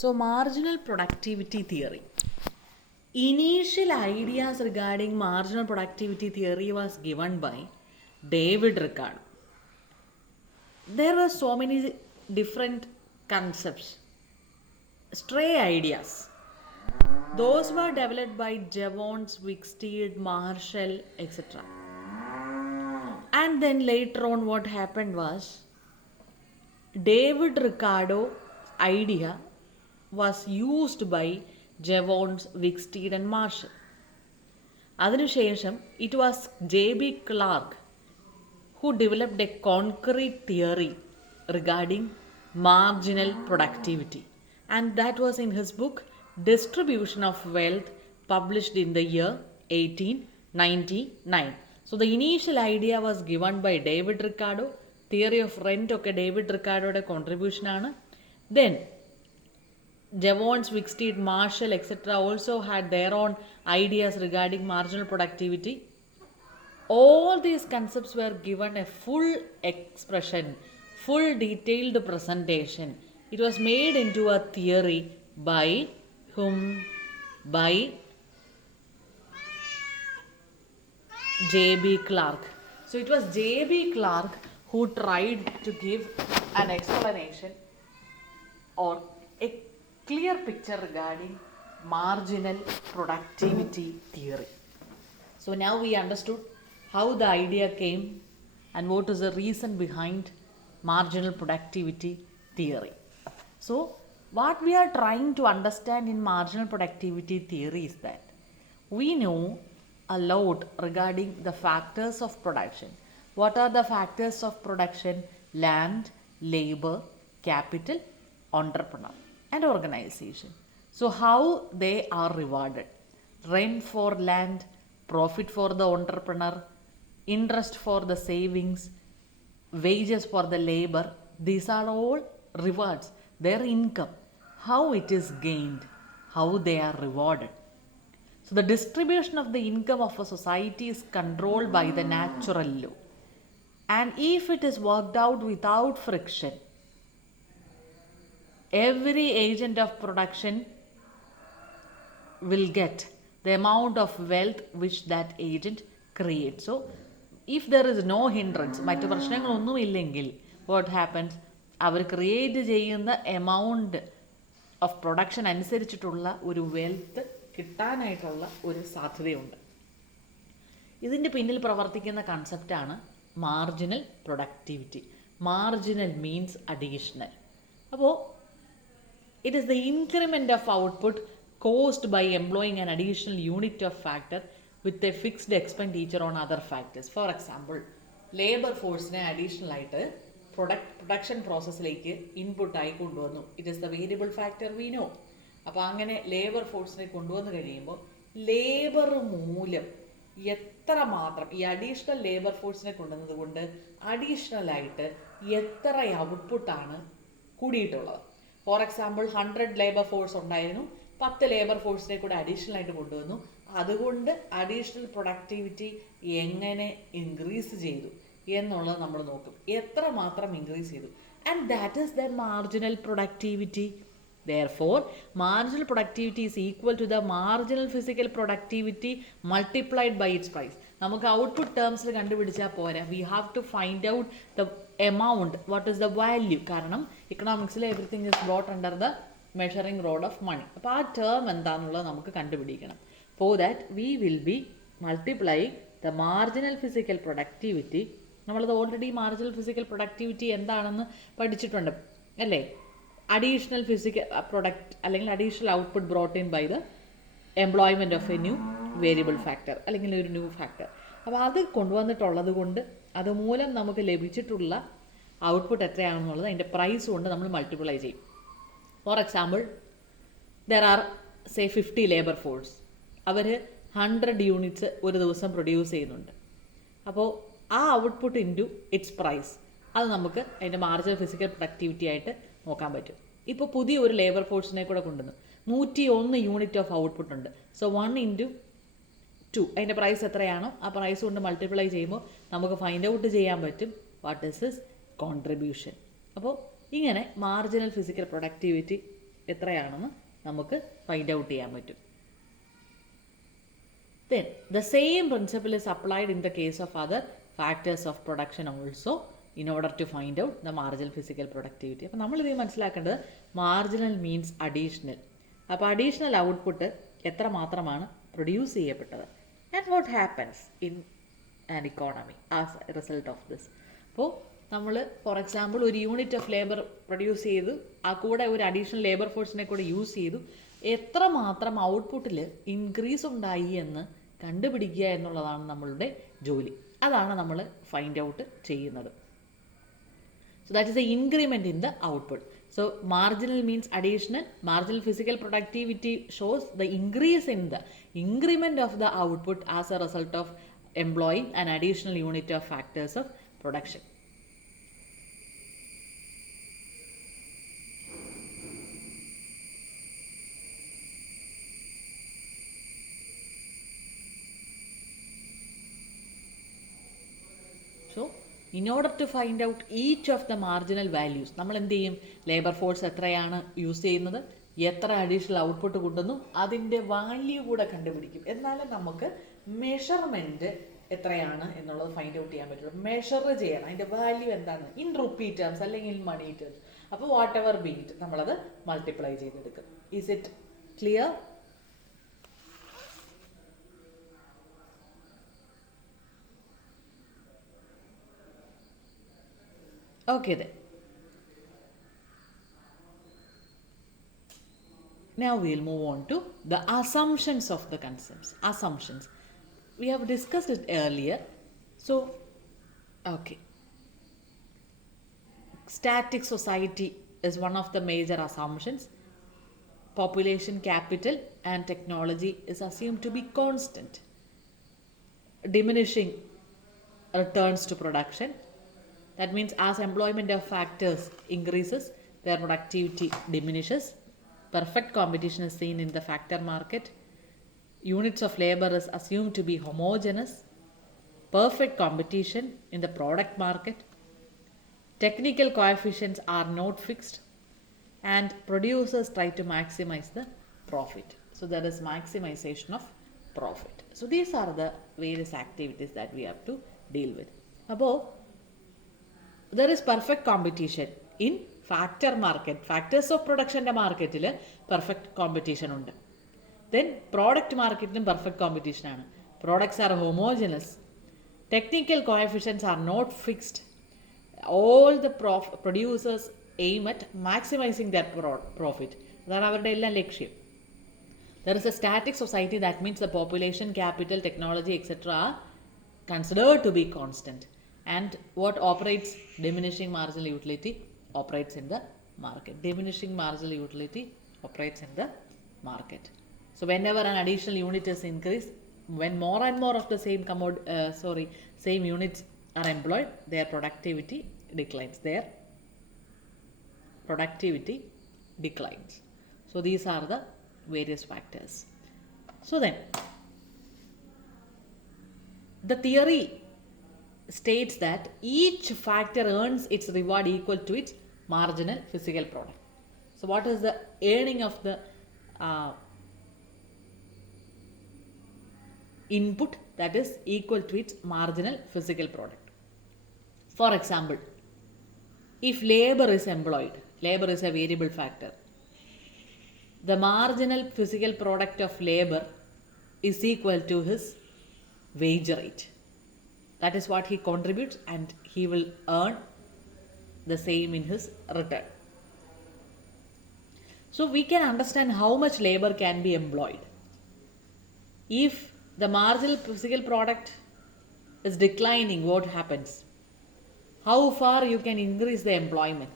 So, marginal productivity theory. Initial ideas regarding marginal productivity theory was given by David Ricardo. There were so many different concepts, stray ideas. Those were developed by Jevons, Wicksteed, Marshall, etc. And then later on, what happened was David Ricardo idea was used by Jevons, Wicksteed and Marshall. അതിനുശേഷം it was J.B. Clark who developed a concrete theory regarding marginal productivity, and that was in his book Distribution of Wealth, published in the year 1899. So the initial idea was given by David Ricardo. Theory of rent ഒക്കെ David റിക്കാർഡോയുടെ contribution ആണ്. Then Jevons, Wicksteed, Marshall, etc. also had their own ideas regarding marginal productivity. All these concepts were given a full expression, full detailed presentation. It was made into a theory by whom? By J.B. Clark. So it was J.B. Clark who tried to give an explanation or a clear picture regarding marginal productivity theory. So now we understood how the idea came and what is the reason behind marginal productivity theory. So what we are trying to understand in marginal productivity theory is that we know a lot regarding the factors of production. What are the factors of production? Land, labor, capital, entrepreneur and organization. So how they are rewarded? Rent for land, profit for the entrepreneur, interest for the savings, wages for the labor. These are all rewards. Their income, how it is gained, how they are rewarded. So the distribution of the income of a society is controlled by the natural law. And if it is worked out without friction, every agent of production will get the amount of wealth which that agent creates. So if there is no hindrance, മറ്റു പ്രശ്നങ്ങളൊന്നുമില്ലെങ്കിൽ what happens? അവർ create ചെയ്യുന്ന amount of production അനുസരിച്ചിട്ടുള്ള ഒരു wealth കിട്ടാനായിട്ടുള്ള ഒരു സാധ്യതയുണ്ട്. ഇതിൻ്റെ പിന്നിൽ പ്രവർത്തിക്കുന്ന കൺസെപ്റ്റാണ് marginal productivity. Marginal means additional. അപ്പോൾ it is the increment of output caused by employing an additional unit of factor with a fixed expenditure on other factors. For example, labour ഫോഴ്സിനെ അഡീഷണൽ ആയിട്ട് പ്രൊഡക്ഷൻ പ്രോസസ്സിലേക്ക് ഇൻപുട്ടായി കൊണ്ടുവന്നു. It is the variable factor we know. അപ്പോൾ അങ്ങനെ labour ഫോഴ്സിനെ കൊണ്ടുവന്ന് കഴിയുമ്പോൾ labour മൂലം എത്ര മാത്രം ഈ അഡീഷണൽ ലേബർ ഫോഴ്സിനെ കൊണ്ടുവന്നത് കൊണ്ട് അഡീഷണലായിട്ട് എത്ര ഔട്ട്പുട്ടാണ് കൂടിയിട്ടുള്ളത്. ഫോർ എക്സാമ്പിൾ 100 ലേബർ ഫോഴ്സ് ഉണ്ടായിരുന്നു, 10 ലേബർ ഫോഴ്സിനെ കൂടെ അഡീഷണൽ ആയിട്ട് കൊണ്ടുവന്നു. അതുകൊണ്ട് അഡീഷണൽ പ്രൊഡക്ടിവിറ്റി എങ്ങനെ ഇൻക്രീസ് ചെയ്തു എന്നുള്ളത് നമ്മൾ നോക്കും. എത്ര മാത്രം ഇൻക്രീസ് ചെയ്തു. And that is the marginal productivity. Therefore, marginal productivity is equal to the marginal physical productivity multiplied by its price. നമുക്ക് ഔട്ട്പുട്ട് ടേംസിൽ കണ്ടുപിടിച്ചാൽ പോരാ. We have to find out the amount, what is the value. കാരണം ഇക്കണോമിക്സിൽ everything is brought under the measuring rod of money. അപ്പോൾ ആ term എന്താണെന്നുള്ളത് നമുക്ക് കണ്ടുപിടിക്കണം. For that we will be multiply the marginal physical productivity. നമ്മളത് already marginal physical productivity എന്താണെന്ന് പഠിച്ചിട്ടുണ്ട് അല്ലേ? അഡീഷണൽ ഫിസിക്കൽ പ്രൊഡക്റ്റ് അല്ലെങ്കിൽ additional output brought in by the employment of a new variable factor അല്ലെങ്കിൽ ഒരു ന്യൂ ഫാക്ടർ. അപ്പോൾ അത് കൊണ്ടുവന്നിട്ടുള്ളത് കൊണ്ട് അതുമൂലം നമുക്ക് ലഭിച്ചിട്ടുള്ള ഔട്ട്പുട്ട് എത്രയാണെന്നുള്ളത് അതിൻ്റെ പ്രൈസ് കൊണ്ട് നമ്മൾ മൾട്ടിപ്ലൈ ചെയ്യും. For example, there are say 50 labour force. അവർ 100 യൂണിറ്റ്സ് ഒരു ദിവസം പ്രൊഡ്യൂസ് ചെയ്യുന്നുണ്ട്. അപ്പോൾ ആ ഔട്ട്പുട്ട് ഇൻറ്റു ഇറ്റ്സ് പ്രൈസ്, അത് നമുക്ക് അതിൻ്റെ മാർജിനൽ ഫിസിക്കൽ പ്രൊഡക്ടിവിറ്റി ആയിട്ട് നോക്കാൻ പറ്റും. ഇപ്പോൾ പുതിയ ഒരു ലേബർ ഫോഴ്സിനെ കൂടെ കൊണ്ടുവന്നു, 101 യൂണിറ്റ് ഓഫ് ഔട്ട്പുട്ട് ഉണ്ട്. സോ 1 ഇൻറ്റു 2, അതിൻ്റെ പ്രൈസ് എത്രയാണോ ആ പ്രൈസ് കൊണ്ട് മൾട്ടിപ്ലൈ ചെയ്യുമ്പോൾ നമുക്ക് ഫൈൻഡ് ഔട്ട് ചെയ്യാൻ പറ്റും വാട്ട് ഈസ് ഹിസ് കോൺട്രിബ്യൂഷൻ. അപ്പോൾ ഇങ്ങനെ മാർജിനൽ ഫിസിക്കൽ പ്രൊഡക്ടിവിറ്റി എത്രയാണെന്ന് നമുക്ക് ഫൈൻഡ് ഔട്ട് ചെയ്യാൻ പറ്റും. Then the same principle is applied in the case of other factors of production also in order to find out the marginal physical productivity. അപ്പോൾ നമ്മളിത് മനസ്സിലാക്കേണ്ടത് marginal means additional. അപ്പോൾ additional output എത്ര മാത്രമാണ് produce ചെയ്യപ്പെട്ടത്, and what happens in an economy as A result of this. അപ്പോൾ നമ്മൾ for example ഒരു യൂണിറ്റ് ഓഫ് ലേബർ പ്രൊഡ്യൂസ് ചെയ്തു, ആ കൂടെ ഒരു അഡീഷണൽ ലേബർ ഫോഴ്സിനെ കൂടെ യൂസ് ചെയ്തു, എത്രമാത്രം ഔട്ട്പുട്ടിൽ ഇൻക്രീസ് ഉണ്ടായി എന്ന് കണ്ടുപിടിക്കുക എന്നുള്ളതാണ് നമ്മളുടെ ജോലി. അതാണ് നമ്മൾ ഫൈൻഡ് ഔട്ട് ചെയ്യുന്നത്. So that is the increment in the output. So marginal means additional. Marginal physical productivity shows the increase in the increment of the output as a result of employing an additional unit of factors of production. So in order to find out each of the marginal values, നമ്മൾ എന്ത് ചെയ്യും, labour force എത്രയാണ് use ചെയ്യുന്നത്, എത്ര additional output കിട്ടുന്നു, അതിൻ്റെ value കൂടെ കണ്ടുപിടിക്കും. എന്നാലും നമുക്ക് മെഷർമെൻറ്റ് എത്രയാണ് എന്നുള്ളത് ഫൈൻഡ് ഔട്ട് ചെയ്യാൻ പറ്റുള്ളൂ. മെഷർ ചെയ്യണം, അതിൻ്റെ വാല്യൂ എന്താണ് ഇൻ റുപ്പി ടേംസ് അല്ലെങ്കിൽ ഇൻ മണി ടേംസ്. അപ്പോൾ വാട്ട് എവർ ബീറ്റ് നമ്മളത് മൾട്ടിപ്ലൈ ചെയ്തെടുക്കും. Is it clear? Okay then. Now we'll move on to the assumptions of the concepts. Assumptions. We have discussed it earlier. So, okay. Static society is one of the major assumptions. Population, capital, and technology is assumed to be constant. Diminishing returns to production. That means as employment of factors increases, their productivity diminishes. Perfect competition is seen in the factor market. Units of labor is assumed to be homogeneous. Perfect competition in the product market. Technical coefficients are not fixed. And producers try to maximize the profit. So there is maximization of profit. So these are the various activities that we have to deal with. Above, there is perfect competition in factor market. Factors of production market perfect competition ഉണ്ട്. Then product market perfect competition ആണ്. Products are homogeneous. Technical coefficients are not fixed. All the producers aim at maximizing their profit. അതാണ് അവരുടെ എല്ലാം ലക്ഷ്യം. There is a static society, that means the population, capital, technology, etc. are considered to be constant. And what operates diminishing marginal utility operates in the market. Diminishing marginal utility operates in the market. So whenever an additional unit is increased, when more and more of the same units are employed, their productivity declines. So these are the various factors. So then, the theory states that each factor earns its reward equal to its marginal physical product. So what is the earning of the input? That is equal to its marginal physical product. For example, if labor is employed, labor is a variable factor, the marginal physical product of labor is equal to his wage rate. That is what he contributes, and he will earn the same in his return. So we can understand how much labor can be employed. If the marginal physical product is declining, what happens? How far you can increase the employment?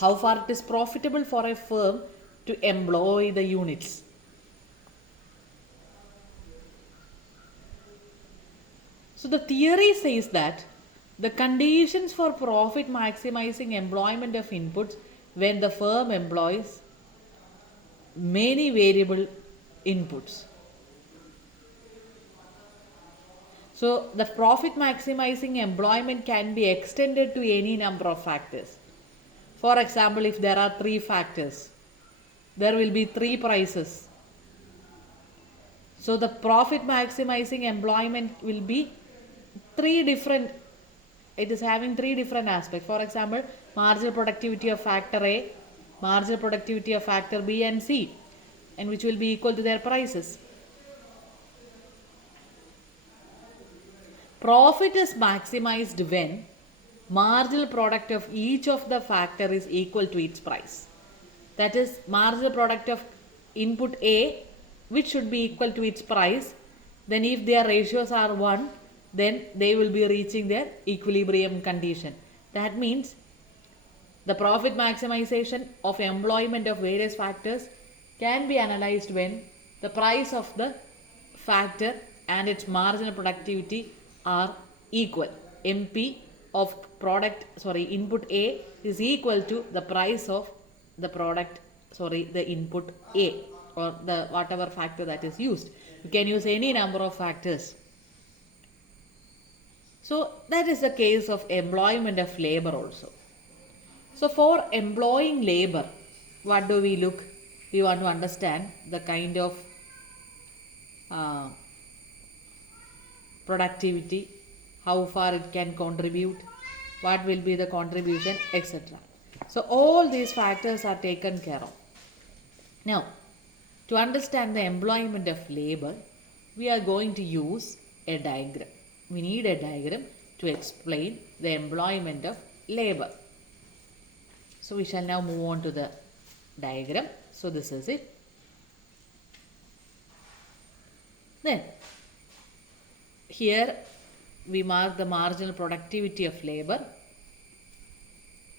How far it is profitable for a firm to employ the units? So the theory says that the conditions for profit maximizing employment of inputs when the firm employs many variable inputs. So the profit maximizing employment can be extended to any number of factors. For example, if there are three factors, there will be three prices. So the profit maximizing employment will be three different, it is having three different aspects. For example, marginal productivity of factor A, marginal productivity of factor B and C, and which will be equal to their prices. Profit is maximized when marginal product of each of the factor is equal to its price. That is, marginal product of input A, which should be equal to its price. Then if their ratios are 1, then they will be reaching their equilibrium condition. That means the profit maximization of employment of various factors can be analyzed when the price of the factor and its marginal productivity are equal. MP of input A is equal to the price of the the input A, or the whatever factor that is used. You can use any number of factors. So that is the case of employment of labor also. So for employing labor, what do we look? We want to understand the kind of productivity, how far it can contribute, what will be the contribution, etc. So all these factors are taken care of. Now, to understand the employment of labor, we are going to use a diagram. We need a diagram to explain the employment of labor. So we shall now move on to the diagram. So this is it. Then here we mark the marginal productivity of labor,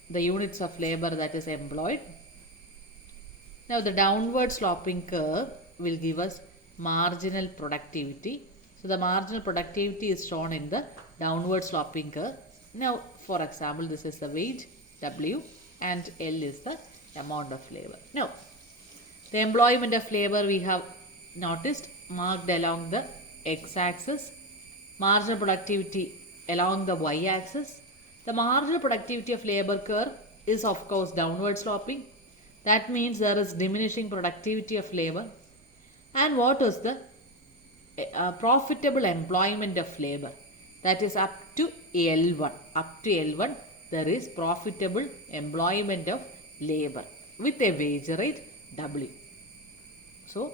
the units of labor that is employed. Now the downward sloping curve will give us marginal productivity. So the marginal productivity is shown in the downward sloping curve. Now for example, this is the wage W and L is the amount of labor. Now the employment of labor we have noticed marked along the x-axis, marginal productivity along the y-axis. The marginal productivity of labor curve is of course downward sloping. That means there is diminishing productivity of labor. And what is the profitable employment of labor? That is up to L1. Up to L1 there is profitable employment of labor with a wage rate W. So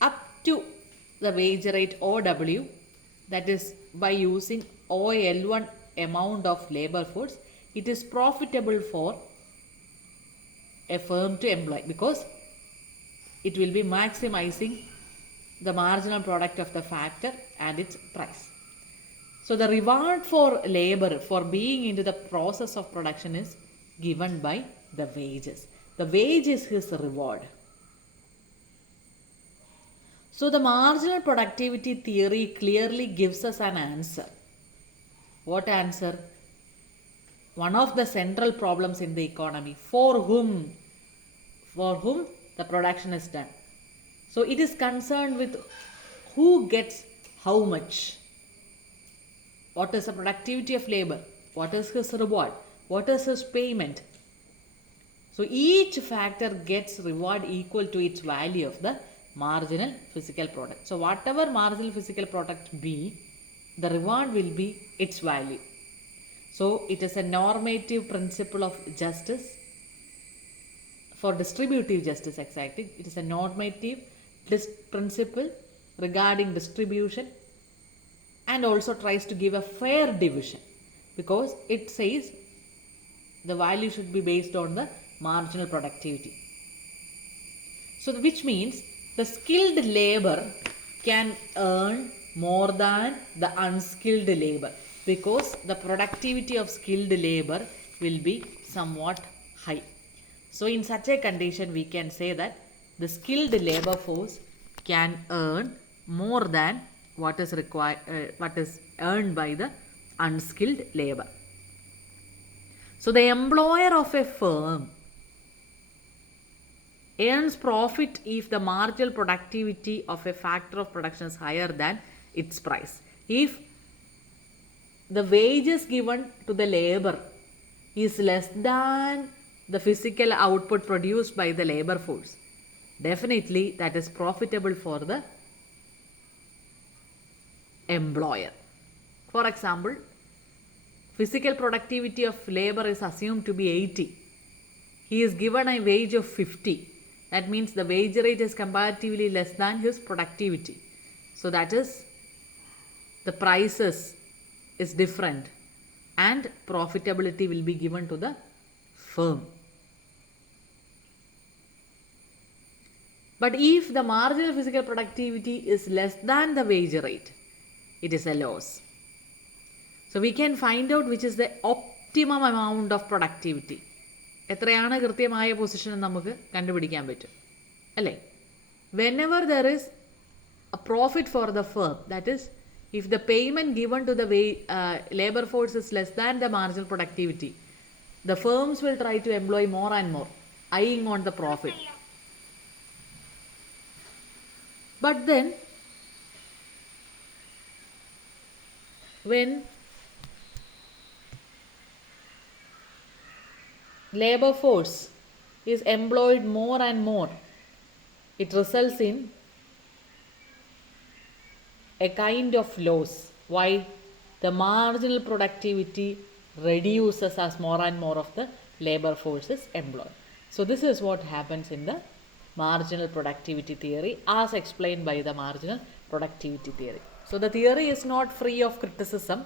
up to the wage rate OW, that is by using OL1 amount of labor force, it is profitable for a firm to employ because it will be maximizing the marginal product of the factor and its price. So the reward for labor for being into the process of production is given by the wages. The wage is his reward. So the marginal productivity theory clearly gives us an answer. What answer? One of the central problems in the economy, for whom the production is done. So it is concerned with who gets how much. What is the productivity of labor? What is his reward? What is his payment? So each factor gets reward equal to its value of the marginal physical product. So whatever marginal physical product be, the reward will be its value. So it is a normative principle of justice, for distributive justice exactly. It is a normative principle regarding distribution and also tries to give a fair division because it says the value should be based on the marginal productivity. So which means the skilled labor can earn more than the unskilled labor because the productivity of skilled labor will be somewhat high. So in such a condition we can say that the skilled labor force can earn more than what is earned by the unskilled labor. So the employer of a firm earns profit if the marginal productivity of a factor of production is higher than its price. If the wages given to the labor is less than the physical output produced by the labor force, definitely that is profitable for the employer. For example, physical productivity of labor is assumed to be 80. He is given a wage of 50. That means the wage rate is comparatively less than his productivity. So that is, the prices is different and profitability will be given to the firm. But if the marginal physical productivity is less than the wage rate, it is a loss. So we can find out which is the optimum amount of productivity. എത്രയാണ് കൃത്യമായ position നമുക്ക് കണ്ടുപിടിക്കാൻ പറ്റും അല്ലേ? Whenever there is a profit for the firm, that is, if the payment given to the labor force is less than the marginal productivity, the firms will try to employ more and more, eyeing on the profit. But then, when labor force is employed more and more, it results in a kind of loss. Why? The marginal productivity reduces as more and more of the labor force is employed. So this is what happens in the marginal productivity theory as explained by the marginal productivity theory. So the theory is not free of criticism.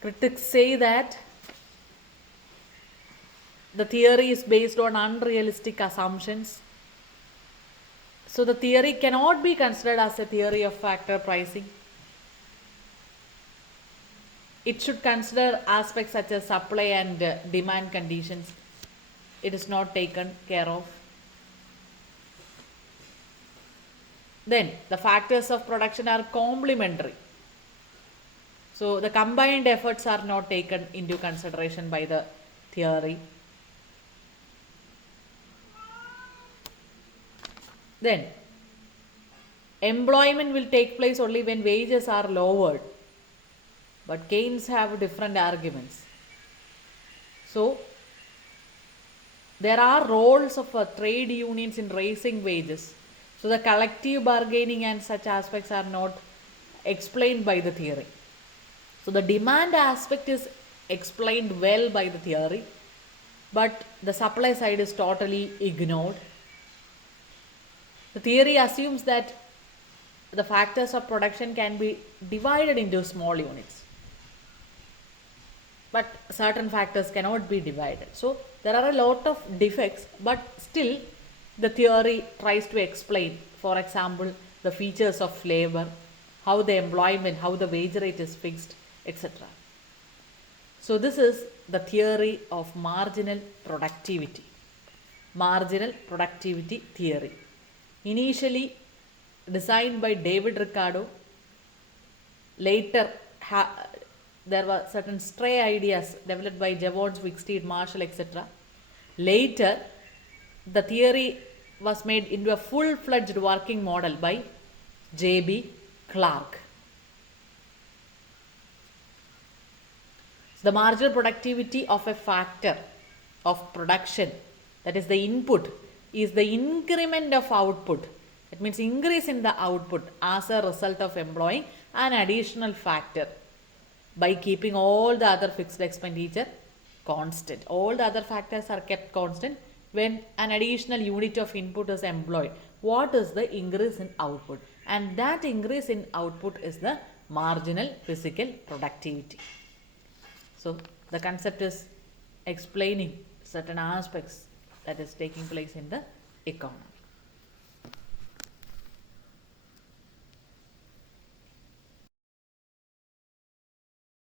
Critics say that the theory is based on unrealistic assumptions. So the theory cannot be considered as a theory of factor pricing. It should consider aspects such as supply and demand conditions. It is not taken care of. Then the factors of production are complementary. So the combined efforts are not taken into consideration by the theory. Then employment will take place only when wages are lowered. But Keynes have different arguments. So there are roles of trade unions in raising wages. So the collective bargaining and such aspects are not explained by the theory. So the demand aspect is explained well by the theory, but the supply side is totally ignored. The theory assumes that the factors of production can be divided into small units, but certain factors cannot be divided. So there are a lot of defects, but still the theory tries to explain, for example, the features of labor, how the employment, how the wage rate is fixed, etc. So this is the theory of marginal productivity. Marginal productivity theory. Initially designed by David Ricardo, later there were certain stray ideas developed by Jevons, Wicksteed, Marshall, etc. Later, the theory was made into a full-fledged working model by J.B. Clark. The marginal productivity of a factor of production, that is the input, is the increment of output. That means increase in the output as a result of employing an additional factor by keeping all the other fixed expenditure constant. All the other factors are kept constant when an additional unit of input is employed. What is the increase in output? And that increase in output is the marginal physical productivity. So the concept is explaining certain aspects that is taking place in the economy.